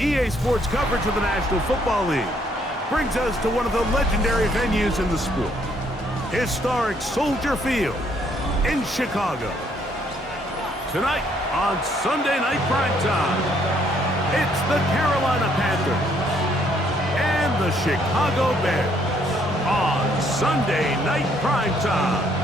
EA Sports coverage of the National Football League brings us to one of the legendary venues in the sport, historic Soldier Field in Chicago. Tonight on Sunday Night Primetime, it's the Carolina Panthers and the Chicago Bears on Sunday Night Primetime.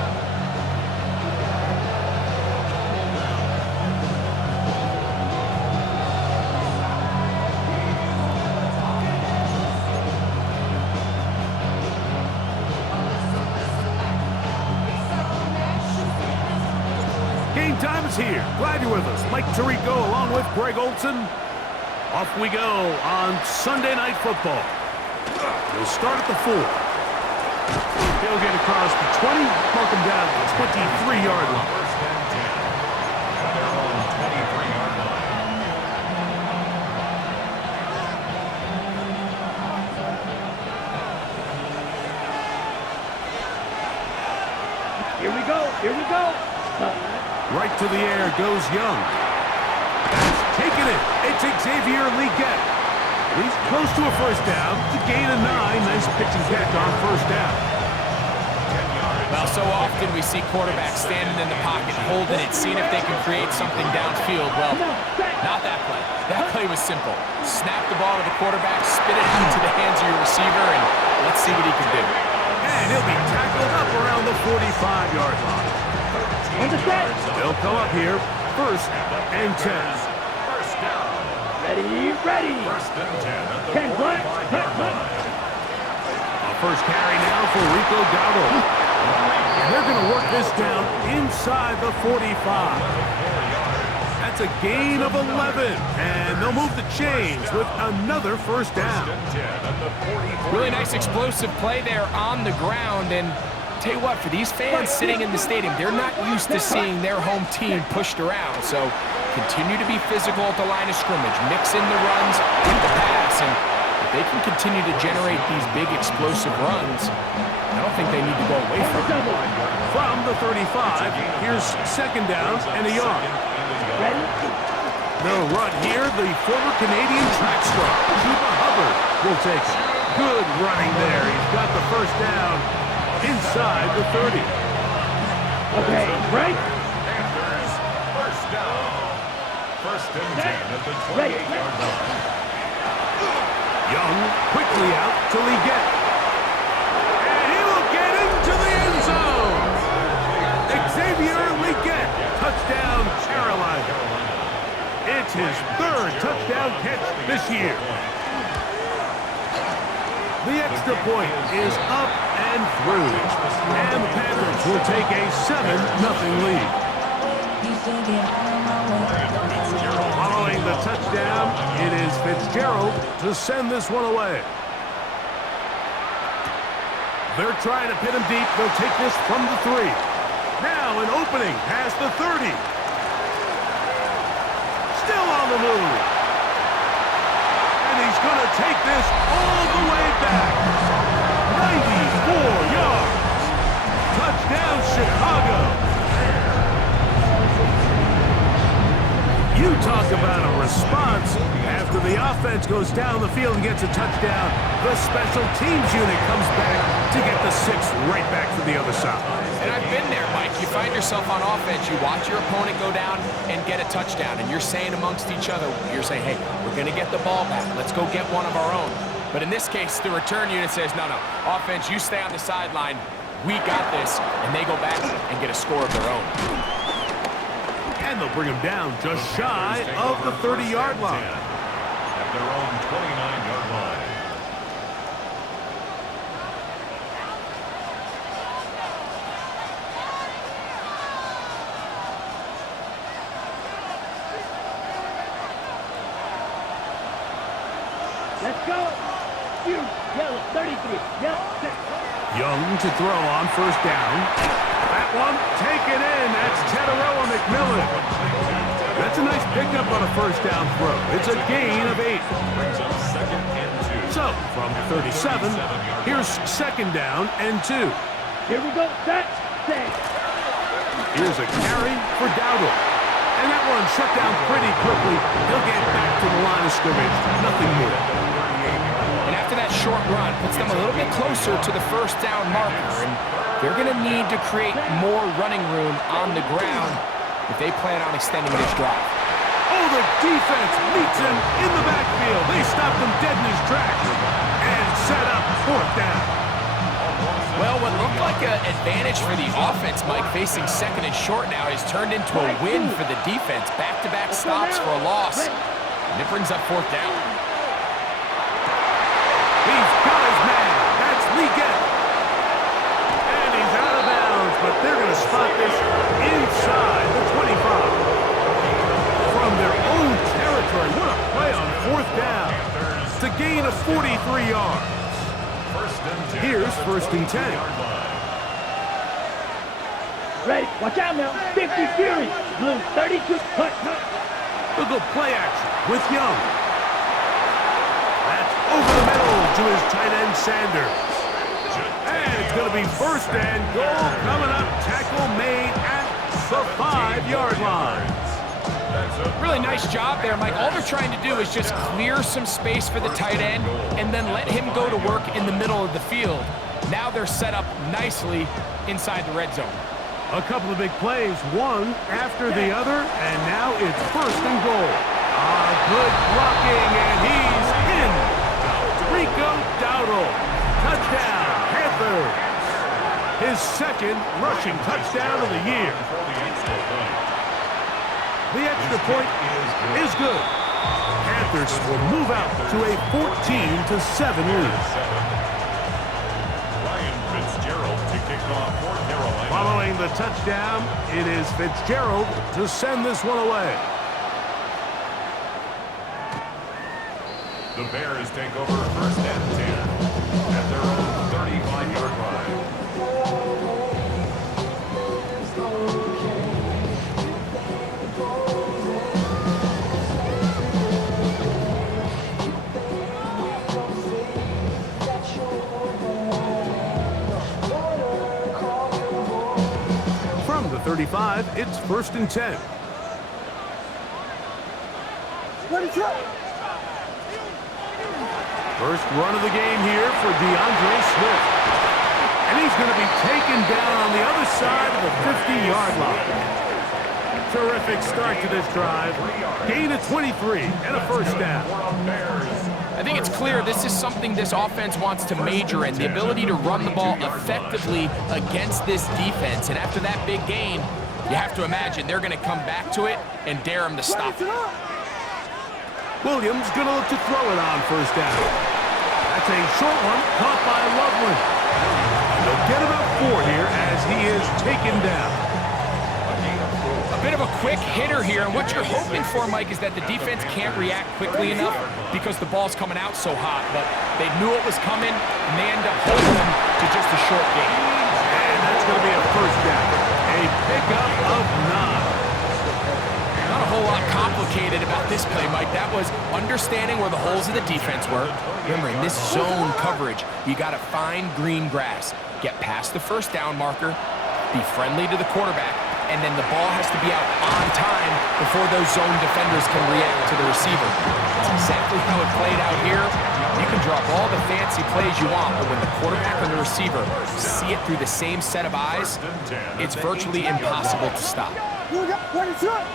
Game time is here. Glad you're with us. Mike Tirico along with Greg Olson. Off we go on Sunday Night Football. We'll start at the 4. He'll get across the 20, mark him down at the 23-yard line. First and 10. At their own 23-yard line. Here we go. Here we go. Right to the air goes Young. That's taken it. It's Xavier Legette. He's close to a first down. It's a gain of 9. Nice pitch and catch on first down. Well, so often we see quarterbacks standing in the pocket, holding it, seeing if they can create something downfield. Well, not that play. That play was simple. Snap the ball to the quarterback, spit it into the hands of your receiver, and let's see what he can do. And he'll be tackled up around the 45-yard line. They'll come up here, first and 10. First down. Ready, ready. First and 10 at the 10 block. 45-yard line. A first carry now for Rico Dowdle. And they're going to work this down inside the 45. That's a gain of 11. And they'll move the chains with another first down. First and 10 at the 44. Really nice explosive play there on the ground, and tell you what, for these fans sitting in the stadium, they're not used to seeing their home team pushed around. So continue to be physical at the line of scrimmage, mix in the runs with the pass, and if they can continue to generate these big explosive runs, I don't think they need to go away from it. From the 35, here's second down and a yard. They'll run here. The former Canadian track star, Chuba Hubbard, will take it. Good running there. He's got the first down inside the 30. Okay, right. Panthers, first down. First and 10 at the 28-yard line. Young quickly out to Legette. And he will get into the end zone. Xavier Legette, touchdown Carolina. It's his third touchdown catch this year. The extra point is up and through. And the Panthers will take a 7-0 lead. Following the touchdown, it is Fitzgerald to send this one away. They're trying to pin him deep. They'll take this from the 3. Now an opening past the 30. Still on the move. And he's going to take this all the way back. 94 yards. Touchdown, Chicago. You talk about a response. After the offense goes down the field and gets a touchdown, the special teams unit comes back to get the 6 right back to the other side. And I've been there, Mike. You find yourself on offense, you watch your opponent go down and get a touchdown, and you're saying amongst each other, you're saying, hey, we're going to get the ball back. Let's go get one of our own. But in this case, the return unit says, no, offense, you stay on the sideline. We got this. And they go back and get a score of their own. And they'll bring him down just shy of the 30-yard line. At their own 29-yard line. Let's go. You, yellow, 33. Yep. Young to throw on first down. That one taken in. That's Teteroa McMillan. That's a nice pickup on a first down throw. It's a gain of 8. Brings up second and 2. So, from 37, here's second down and 2. Here we go. Set. Here's a carry for Dowdle. And that one shut down pretty quickly. He'll get back to the line of scrimmage. Nothing more. And after that short run, puts them a little bit closer to the first down marker. And they're going to need to create more running room on the ground if they plan on extending this drive. Oh, the defense meets him in the backfield. They stopped him dead in his tracks and set up fourth down. Well, what looked like an advantage for the offense, Mike, facing second and short now, has turned into a win for the defense. Back-to-back stops for a loss, and it brings up fourth down. He's got his man. That's Leggett. And he's out of bounds, but they're going to spot this inside the 25. From their own territory, what a play on fourth down to gain of 43 yards. Here's first and 10. Ready, watch out now. 50 Fury, blue 32, punt. They'll go play action with Young. That's over the middle to his tight end Sanders. And it's going to be first and goal coming up. Tackle made at the 5-yard line. Really nice job there, Mike. All they're trying to do is just clear some space for the tight end and then let him go to work in the middle of the field. Now they're set up nicely inside the red zone. A couple of big plays, one after the other, and now it's first and goal. Good blocking, and he's in. Rico Dowdle, touchdown, Panthers. His second rushing touchdown of the year. The extra point is good. Panthers will move out to a 14-7 lead. Following the touchdown, it is Fitzgerald to send this one away. The Bears take over first and 10 at their own 35-yard line. From the 35, it's first and 10. What is up? First run of the game here for DeAndre Swift. And he's going to be taken down on the other side of the 50-yard line. Terrific start to this drive. Gain of 23 and a first down. I think it's clear this is something this offense wants to major in, the ability to run the ball effectively against this defense. And after that big gain, you have to imagine they're going to come back to it and dare them to stop it. Williams going to look to throw it on first down. That's a short one caught by Loveland. They'll get about 4 here as he is taken down. A bit of a quick hitter here, and what you're hoping for, Mike, is that the defense can't react quickly enough because the ball's coming out so hot, but they knew it was coming, and they end up holding them to just a short gain. And that's going to be a first down. A pickup of 9. Not a whole lot complicated about this play, Mike. That was understanding where the holes of the defense were. Remember, in this zone coverage, you got to find green grass, get past the first down marker, be friendly to the quarterback, and then the ball has to be out on time before those zone defenders can react to the receiver. That's exactly how it played out here. You can drop all the fancy plays you want, but when the quarterback and the receiver see it through the same set of eyes, it's virtually impossible to stop. What is up?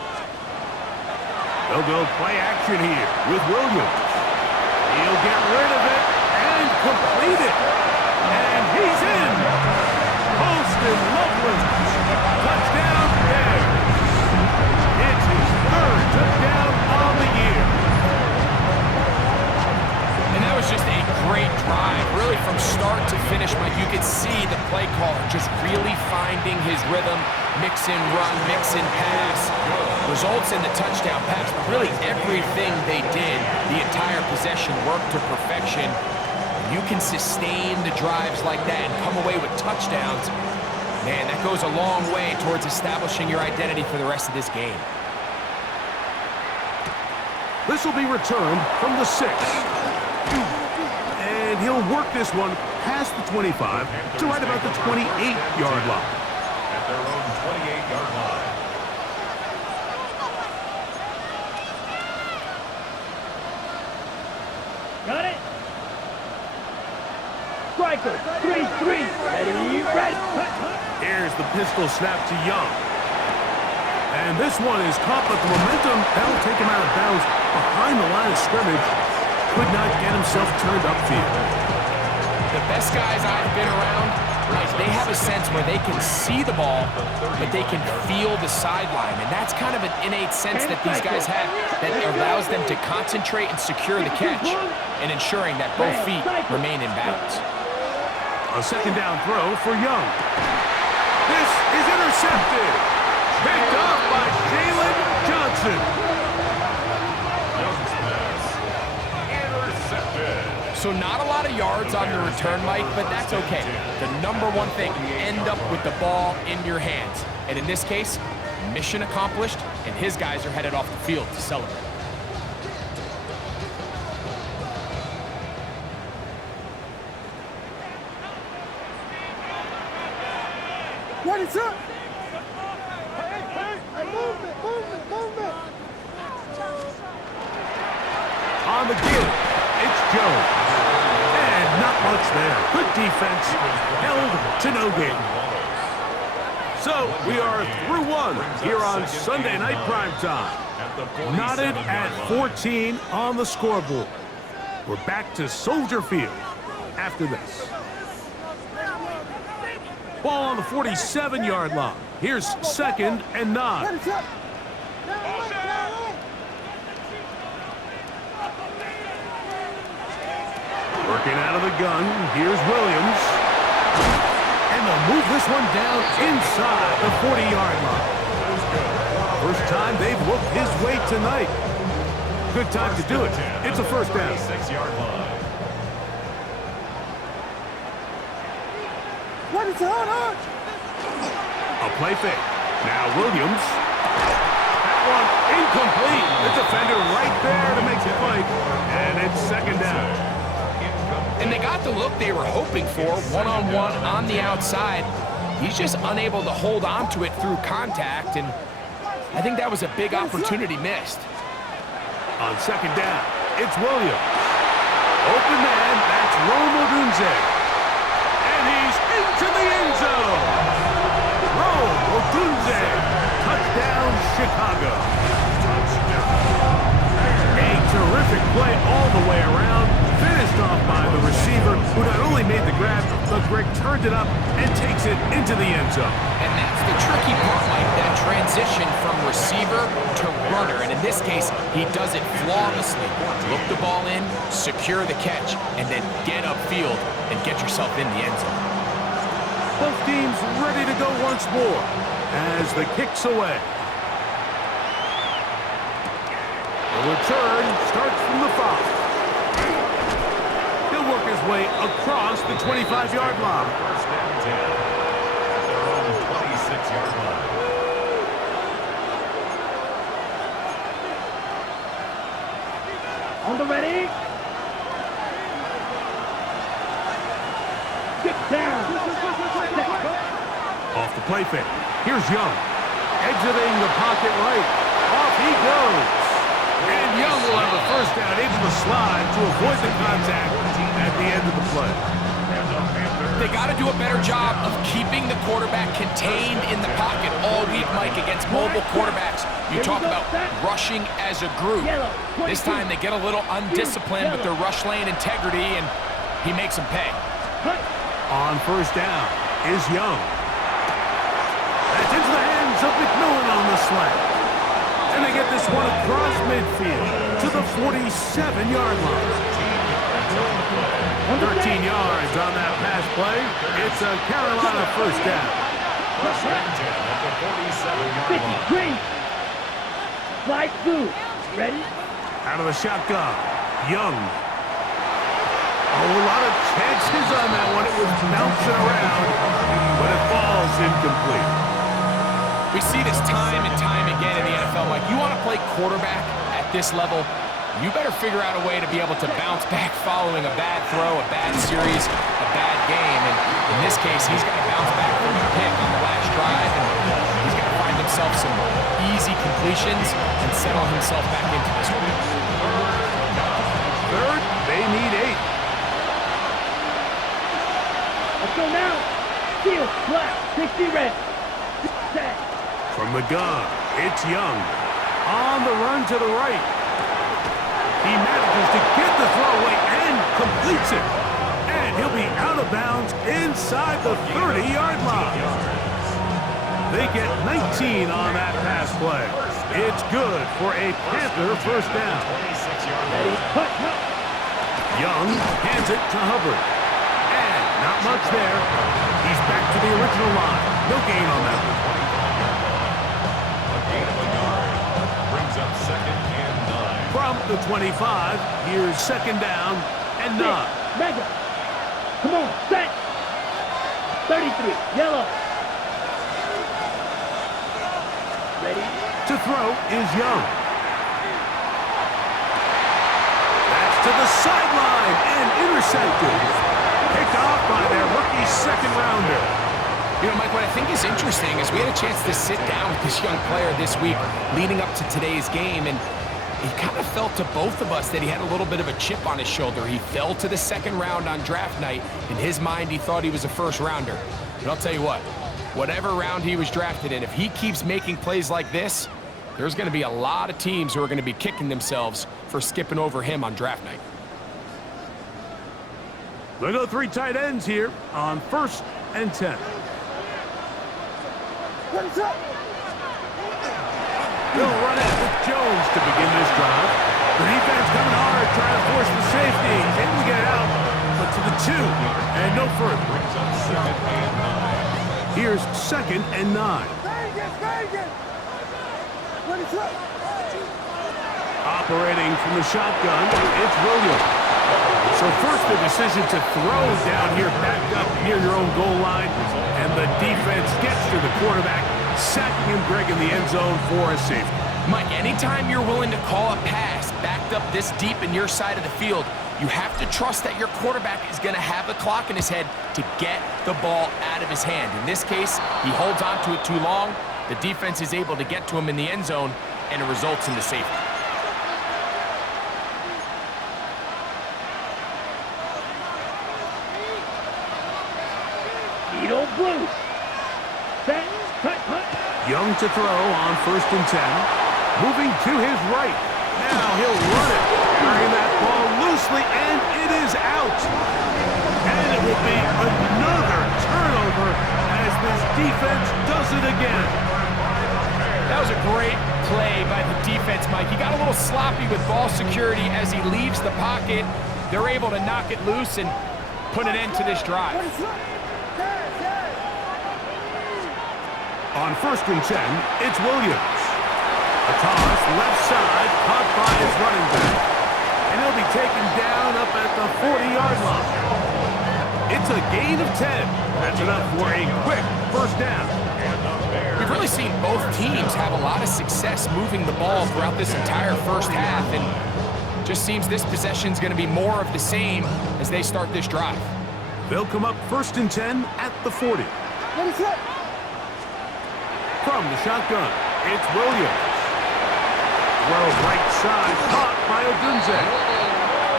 They'll go play action here with Williams. He'll get rid of it and complete it. And he's in. Posted Loveland. Touchdown there. It's his 3rd touchdown on the year. And that was just a great drive, really from start to finish, Mike. You could see the play caller just really finding his rhythm, mix and run, mix and pass. Results in the touchdown pass, but really everything they did, the entire possession worked to perfection. You can sustain the drives like that and come away with touchdowns. Man, that goes a long way towards establishing your identity for the rest of this game. This will be returned from the 6. And he'll work this one past the 25 to right about the 28-yard line. At their own 28-yard line. striker. 3-3. Ready, ready. Here's the pistol snap to Young. And this one is caught, but the momentum, that'll take him out of bounds behind the line of scrimmage. Could not get himself turned upfield. The best guys I've been around, like, they have a sense where they can see the ball, but they can feel the sideline. And that's kind of an innate sense that these guys have that allows them to concentrate and secure the catch and ensuring that both feet remain in bounds. A second down throw for Young. This is intercepted. Picked off by Jalen Johnson. Young's pass. Intercepted. So not a lot of yards on the return, Mike, but that's okay. The number one thing, end up with the ball in your hands. And in this case, mission accomplished, and his guys are headed off the field to celebrate. What is up? Movement. On the give, it's Jones. And not much there. Good defense, held to no gain. So we are through one here on Sunday Night Primetime. Knotted at 14 on the scoreboard. We're back to Soldier Field after this. Ball on the 47-yard line. Here's 2nd and 9. What is up? Working out of the gun, here's Williams. And they'll move this one down inside the 40-yard line. First time they've whooped his way tonight. Good time to do it. It's a first down. 6-yard line. What is on? A play fake. Now Williams. That one incomplete. The defender right there to make the play. And it's 2nd down. And they got the look they were hoping for, one-on-one on the outside. He's just unable to hold on to it through contact, and I think that was a big opportunity missed. On 2nd down, it's Williams. Open man, that's Rome Odunze. And he's into the end zone. Rome Odunze, touchdown Chicago. A terrific play all the way around. Finished off by the receiver, who not only made the grab, but Greg turned it up and takes it into the end zone. And that's the tricky part, Mike, that transition from receiver to runner. And in this case, he does it flawlessly. Look the ball in, secure the catch, and then get upfield and get yourself in the end zone. Both teams ready to go once more as the kick's away. The return starts from the 5. He'll work his way across the 25-yard line. First and 10. Their own 26-yard line. On the ready. Get down. Off the play fake. Here's Young. Exiting the pocket right. Off he goes. And Young will have a first down, able to slide to avoid the contact at the end of the play. They got to do a better job of keeping the quarterback contained in the pocket all week, Mike, against mobile quarterbacks. You talk about rushing as a group. This time they get a little undisciplined with their rush lane integrity, and he makes them pay. On first down is Young. That's into the hands of McMillan on the slant. And they get this one across midfield to the 47-yard line. 13 yards on that pass play. It's a Carolina first down. First and 10 at the 47-yard line. 53. Slide through. Ready? Out of the shotgun, Young. Oh, a lot of chances on that one. It was bouncing around, but it falls incomplete. We see this time and time again in the NFL, Mike. You want to play quarterback at this level, you better figure out a way to be able to bounce back following a bad throw, a bad series, a bad game. And in this case, he's got to bounce back from a pick on the last drive, and he's got to find himself some easy completions and settle himself back into this one. Third, they need 8. 60 ready. Set. From the gun, it's Young. On the run to the right. He manages to get the throw away and completes it. And he'll be out of bounds inside the 30-yard line. They get 19 on that pass play. It's good for a Panther first down. Ready. Cut. Young hands it to Hubbard. And not much there. He's back to the original line. No gain on that one. A gain of a yard. Brings up 2nd and 9. From the 25, here's 2nd down and 9. Mega. Come on, set. 33, yellow. Ready. To throw is Young. That's to the sideline and intercepted. Picked off by their rookie 2nd rounder. You know, Mike, what I think is interesting is we had a chance to sit down with this young player this week leading up to today's game, and he kind of felt to both of us that he had a little bit of a chip on his shoulder. He fell to the 2nd round on draft night. In his mind, he thought he was a 1st rounder. But I'll tell you what, whatever round he was drafted in, if he keeps making plays like this, there's going to be a lot of teams who are going to be kicking themselves for skipping over him on draft night. They go 3 tight ends here on 1st and 10. What is up? They'll run it with Jones to begin this drive. The defense coming hard, trying to force the safety. Able to get it out, but to the 2, and no further. Brings up 2nd and 9. Here's 2nd and 9. Vegas. What is up? Operating from the shotgun, it's Williams. So first the decision to throw down here, backed up near your own goal line, and the defense gets to the quarterback, sacking him, Greg, in the end zone for a safety. Mike, anytime you're willing to call a pass backed up this deep in your side of the field, you have to trust that your quarterback is going to have the clock in his head to get the ball out of his hand. In this case, he holds on to it too long. The defense is able to get to him in the end zone, and it results in the safety. Edo Blue. Set. Cut. Young to throw on 1st and 10. Moving to his right. Now he'll run it. Carrying that ball loosely, and it is out. And it will be another turnover as this defense does it again. That was a great play by the defense, Mike. He got a little sloppy with ball security as he leaves the pocket. They're able to knock it loose and put an end to this drive. What is up? On 1st and 10, it's Williams. A toss left side, caught by his running back. And he'll be taken down up at the 40-yard line. It's a gain of 10. That's enough for a quick first down. We've really seen both teams have a lot of success moving the ball throughout this entire first half, and just seems this possession is going to be more of the same as they start this drive. They'll come up 1st and 10 at the 40. What is up? From the shotgun, it's Williams. Throw right side, caught by Odunze.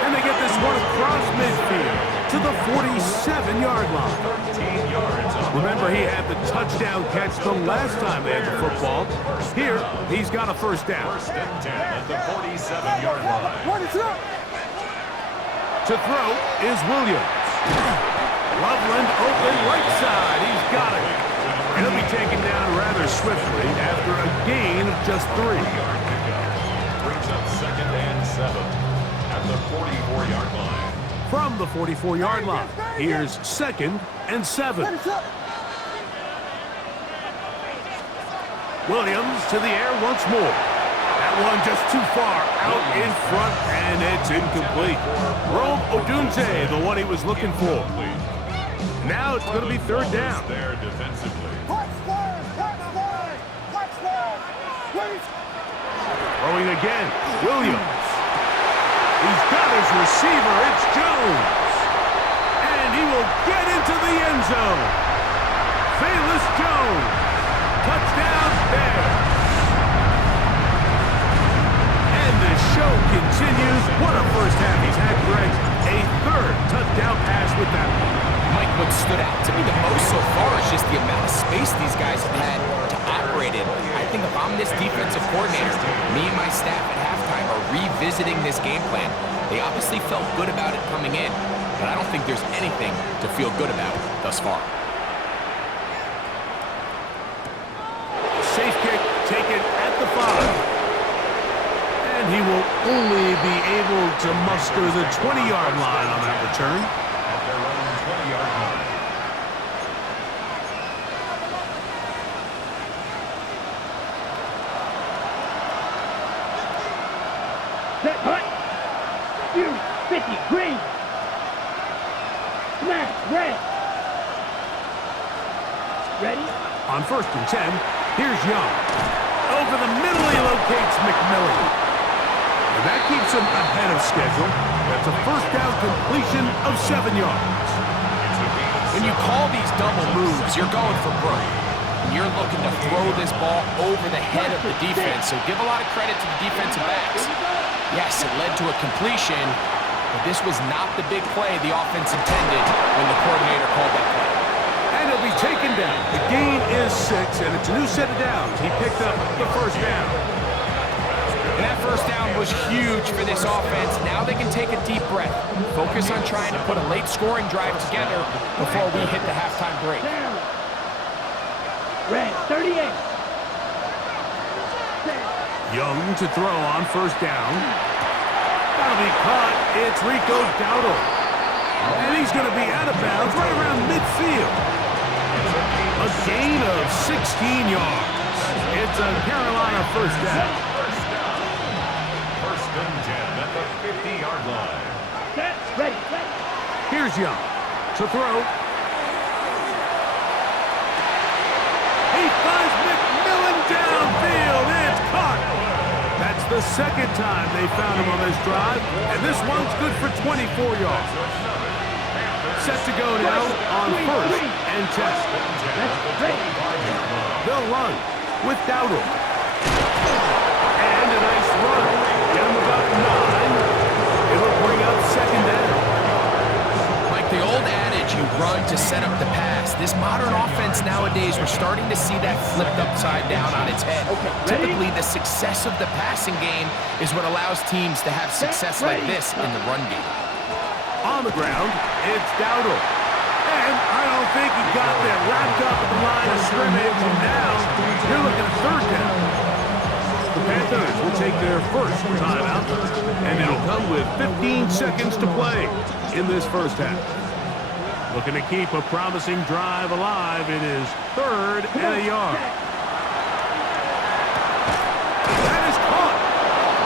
And they get this one across midfield to the 47-yard line. 13 yards on. Remember, he had the touchdown catch the last time they had the football. Here, he's got a first down. 1st and 10 at the 47-yard line. What is up? To throw is Williams. Loveland open right side. He's got it. And he'll be taken down rather swiftly after a gain of just 3. Yard pickup. Brings up 2nd and 7 at the 44-yard line. From the 44-yard line, here's 2nd and 7. What is up? Williams to the air once more. That one just too far out in front, and it's incomplete. Rome Odunze, the one he was looking for. Now it's going to be 3rd down. There defensively. Touchdown! What is Throwing again, Williams. He's got his receiver, it's Jones. And he will get into the end zone. Velus Jones. Touchdown Bears. And the show continues. What a first half he's had, Greg. A 3rd touchdown pass with that one. Mike, what stood out to me the most so far is just the amount of space these guys have had to operate in. I think if I'm this defensive coordinator, me and my staff at halftime are revisiting this game plan. They obviously felt good about it coming in, but I don't think there's anything to feel good about thus far. Safe kick taken at the 5. And he will only be able to muster the 20-yard line on that return. At their own 20-yard line. Set, hut. Fury, 50, green. Smash, red. Ready? On 1st and 10, here's Young. Over the middle, he locates McMillan. And that keeps him ahead of schedule. That's a first down completion of 7 yards. When you call these double moves, you're going for broke. You're looking to throw this ball over the head of the defense, so give a lot of credit to the defensive backs. Yes, it led to a completion, but this was not the big play the offense intended when the coordinator called that play. And he'll be taken down. The gain is 6, and it's a new set of downs. He picked up the first down. And that first down was huge for this offense. Now they can take a deep breath. Focus on trying to put a late scoring drive together before we hit the halftime break. Down. Red, 38. Set. Young to throw on 1st down. That'll be caught. It's Rico Dowdle. And he's going to be out of bounds right around midfield. A gain of 16 yards. It's a Carolina first down. First and 10 at the 50-yard line. Set, ready, set. Here's Young to throw. He finds McMillan downfield. It's caught. That's the 2nd time they found him on this drive, and this one's good for 24 yards. Set to go now on 1st and 10. They'll run with Dowdle. And a nice run. Get him about 9. It'll bring up 2nd down. Like the old adage, you run to set up the pass. This modern offense nowadays, we're starting to see that flipped upside down on its head. Typically, the success of the passing game is what allows teams to have success like this in the run game. On the ground, it's Dowdle. And I don't think he got that wrapped up at the line of scrimmage. And now, you're looking at 3rd down. The Panthers will take their first timeout, and it'll come with 15 seconds to play in this first half. Looking to keep a promising drive alive. It is 3rd and a yard. That is caught.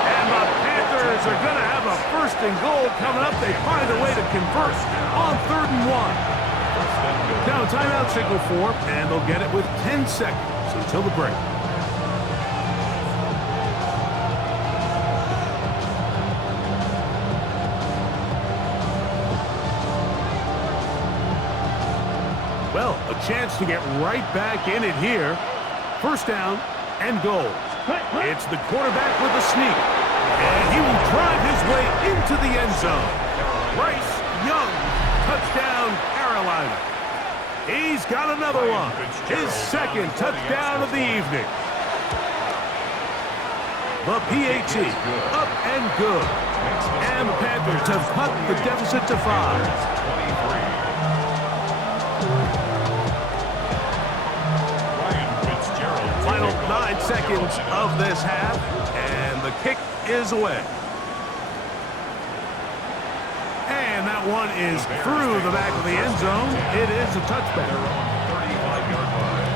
And the Panthers are going to have a 1st and goal coming up. They find a way to convert on 3rd and 1. Now timeout signal 4, and they'll get it with 10 seconds until the break. Well, a chance to get right back in it here. 1st down and goal. It's the quarterback with a sneak. And he will drive his way into the end zone. Bryce Young, touchdown Carolina. He's got another one. His 2nd touchdown of the evening. The PAT, up and good. And the Panthers have cut the deficit to 5. Final 9 seconds of this half, and the kick is away. And that one is through the back of the end zone. It is a touchback. 35-yard line.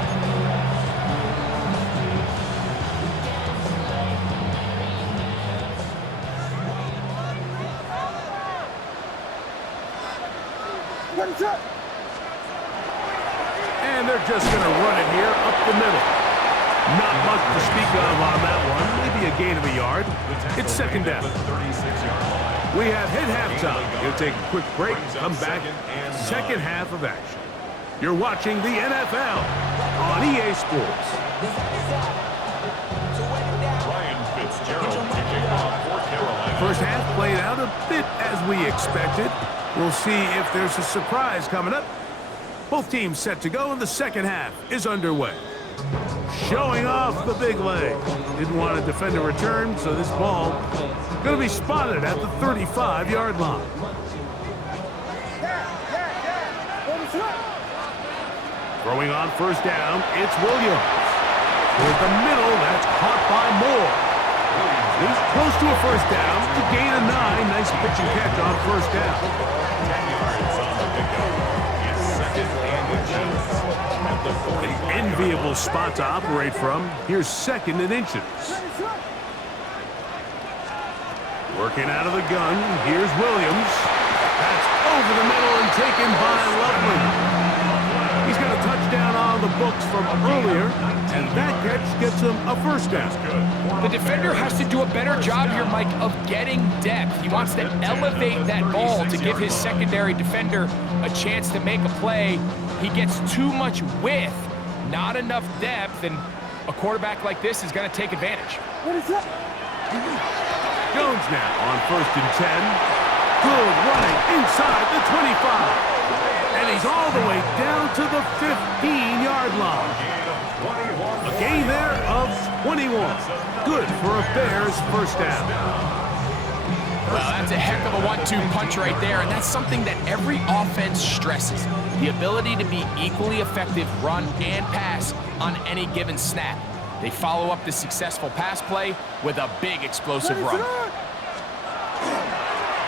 Ready, set. And they're just going to run it here up the middle. Not much to speak of on that one. Maybe a gain of a yard. It's 2nd down. We have hit halftime. We'll take a quick break, come back, 2nd half of action. You're watching the NFL on EA Sports. Ryan Fitzgerald kicking off for Carolina. First half played out a bit as we expected. We'll see if there's a surprise coming up Both teams set to go, and the second half is underway. Showing off the big leg. Didn't want to defend a return, so this ball going to be spotted at the 35-yard line. Throwing on first down, it's Williams. Toward the middle, that's caught by Moore. He's close to a first down, to gain a 9. Nice pitch and catch on first down. 10 yards on the pickup. It's second and inches at the 40. An enviable spot to operate from. Here's second and inches. Working out of the gun, here's Williams. That's over the middle and taken by Loveland. He's got a touchdown on the books from earlier, and that catch gets him a first down. The defender has to do a better job here, Mike, of getting depth. He wants to elevate that ball to give his secondary defender a chance to make a play. He gets too much width, not enough depth, and a quarterback like this is going to take advantage. Jones now on first and 10. Good running inside the 25. And he's all the way down to the 15-yard line. A gain there of 21. Good for a Bears first down. Well, that's a heck of a 1-2 punch right there, and that's something that every offense stresses. The ability to be equally effective run and pass on any given snap. They follow up the successful pass play with a big explosive run.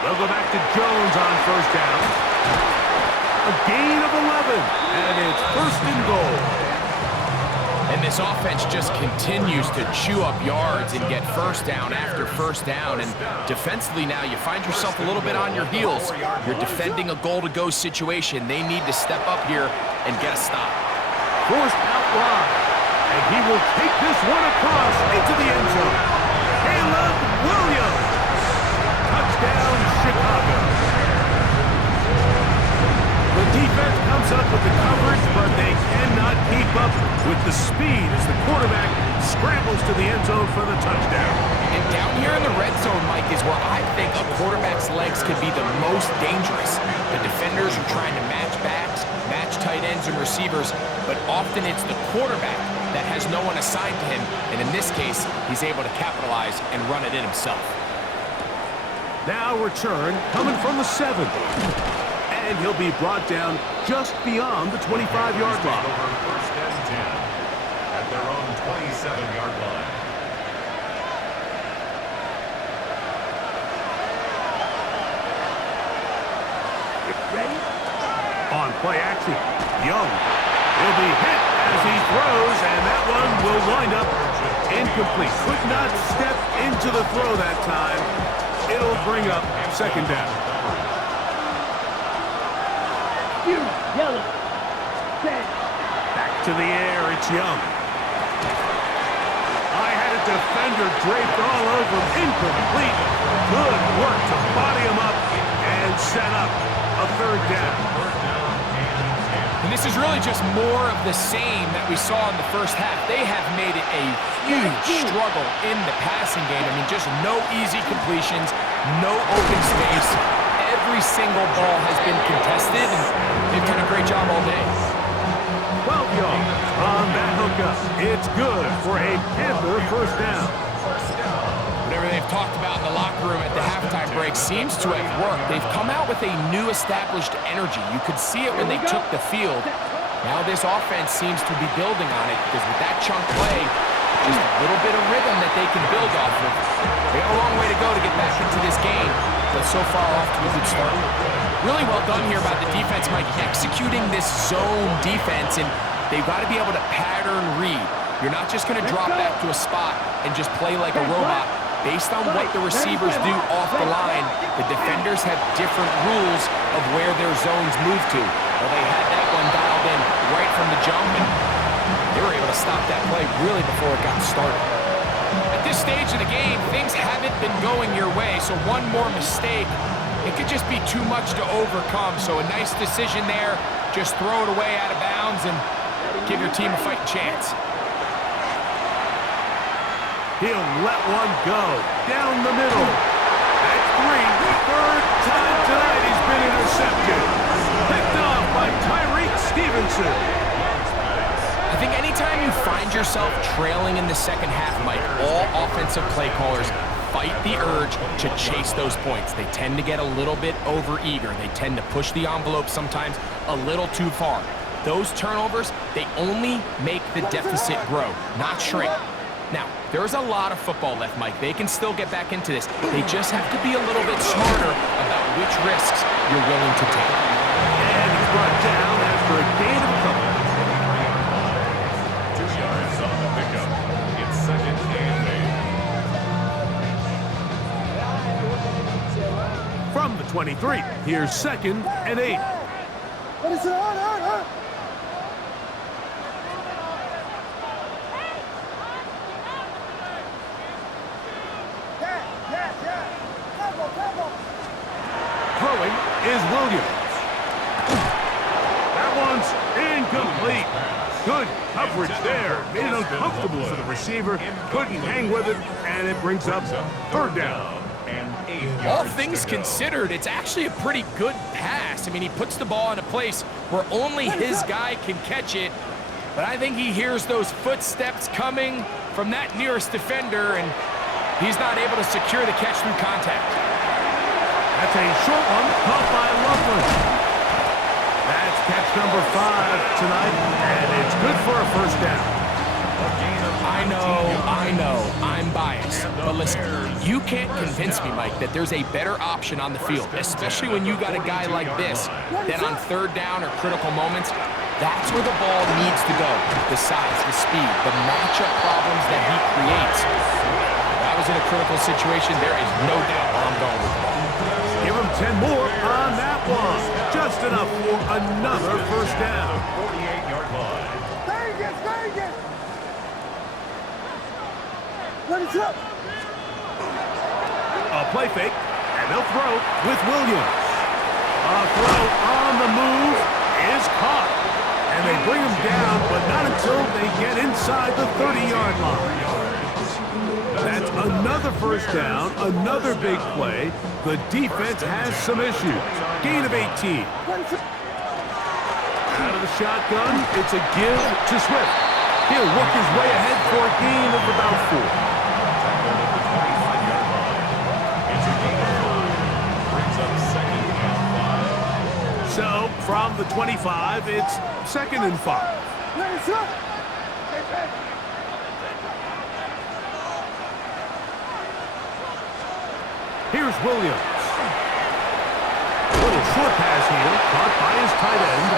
They'll go back to Jones on first down. A gain of 11, and it's first and goal. And this offense just continues to chew up yards and get first down after first down. And defensively now, you find yourself a little bit on your heels. You're defending a goal-to-go situation. They need to step up here and get a stop. Forced out wide, and he will take this one across into the end zone. Caleb Williams. Touchdown, Chicago. The defense comes up with the coverage, but they cannot keep up with the speed as the quarterback scrambles to the end zone for the touchdown. And down here in the red zone, Mike, is where I think a quarterback's legs could be the most dangerous. The defenders are trying to match backs, match tight ends and receivers, but often it's the quarterback that has no one assigned to him, and in this case, he's able to capitalize and run it in himself. Now return coming from the 7. And he'll be brought down just beyond the 25-yard line. Over first and 10 at their own 27-yard line. Ready? On play action, Young. He'll be hit as he throws, and that one will wind up incomplete. Could not step into the throw that time. It'll bring up second down. Yellow. Set. Back to the air, it's Young. I had a defender draped all over him. Incomplete. Good work to body him up and set up a third down. And this is really just more of the same that we saw in the first half. They have made it a huge struggle in the passing game. I mean, just no easy completions, no open space. Every single ball has been contested, and they've done a great job all day. 12 yards on that hookup. It's good for a Panther first down. Whatever they've talked about in the locker room at the halftime break seems to have worked. They've come out with a new established energy. You could see it when they took the field. Now this offense seems to be building on it because with that chunk play, just a little bit of rhythm that they can build off of. They have a long way to go to get back into this game, but so far off to a good start. Really well done here by the defense, Mike, executing this zone defense, and they've got to be able to pattern read. You're not just going to drop back to a spot and just play like a robot. Based on what the receivers do off the line, the defenders have different rules of where their zones move to. Well, they had that one dialed in right from the jump, and they were able to stop that play really before it got started. At this stage of the game, things haven't been going your way, so one more mistake, it could just be too much to overcome. So a nice decision there, just throw it away out of bounds and give your team a fighting chance. He'll let one go down the middle. That's 3. Third time tonight he's been intercepted. Picked off by Tyreek Stevenson. yourself trailing in the second half, Mike, all offensive play callers fight the urge to chase those points. They tend to get a little bit overeager. They tend to push the envelope sometimes a little too far. Those turnovers, they only make the deficit grow, not shrink. Now, there's a lot of football left, Mike. They can still get back into this. They just have to be a little bit smarter about which risks you're willing to take. And he's brought down after a gain of a couple. 2 yards on the pickup. It's 2nd and 8. From the 23, here's 2nd and 8. What is it? On. Throwing is Williams. That one's incomplete. Good coverage there. Made it uncomfortable for the receiver. Couldn't hang with it, and it brings up 3rd down. And 8 yards. All things considered, it's actually a pretty good pass. I mean, he puts the ball in a place where only his guy can catch it. But I think he hears those footsteps coming from that nearest defender, and he's not able to secure the catch through contact. That's a short one, caught by Loveland. That's catch number 5 tonight, and it's good for a 1st down. I know, I'm biased. But listen, you can't convince me, Mike, that there's a better option on the field, especially when you got a guy like this, that on 3rd down or critical moments, that's where the ball needs to go. The size, the speed, the matchup problems that he creates. If I was in a critical situation, there is no doubt where I'm going with the ball. Give him 10 more on that one. Just enough for another 1st down. 48-yard line. Vegas. What is up? A play fake, and they'll throw with Williams. A throw on the move is caught. And they bring him down, but not until they get inside the 30-yard line. That's another 1st down, another big play. The defense has some issues. Gain of 18. Out of the shotgun, it's a give to Swift. He'll work his way ahead for a gain of about 4. So, from the 25, it's 2nd and 5. Here's Williams. Little short pass here, caught by his tight end.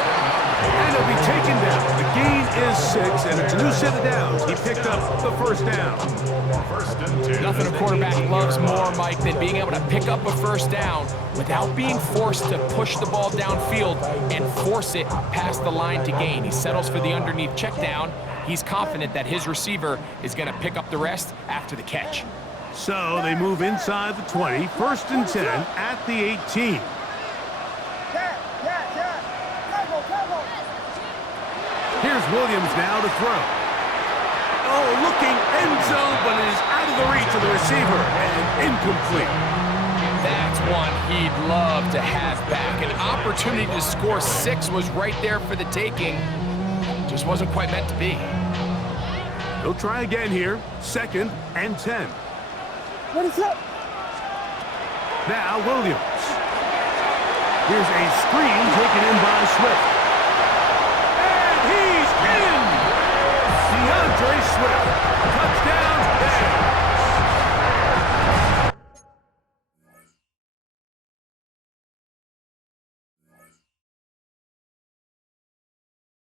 And he'll be taken down. The gain is 6, and it's a new set of downs. He picked up the 1st down. 1st and 10. Nothing a quarterback loves more, Mike, than being able to pick up a 1st down without being forced to push the ball downfield and force it past the line to gain. He settles for the underneath check down. He's confident that his receiver is going to pick up the rest after the catch. So they move inside the 20, 1st and 10 at the 18. Here's Williams now to throw. Oh, looking end zone, but it is out of the reach of the receiver and incomplete. That's one he'd love to have back. An opportunity to score 6 was right there for the taking. Just wasn't quite meant to be. He'll try again here, 2nd and 10. What is up? Now Williams. Here's a screen taken in by Swift. And he's in! DeAndre Swift. Touchdown,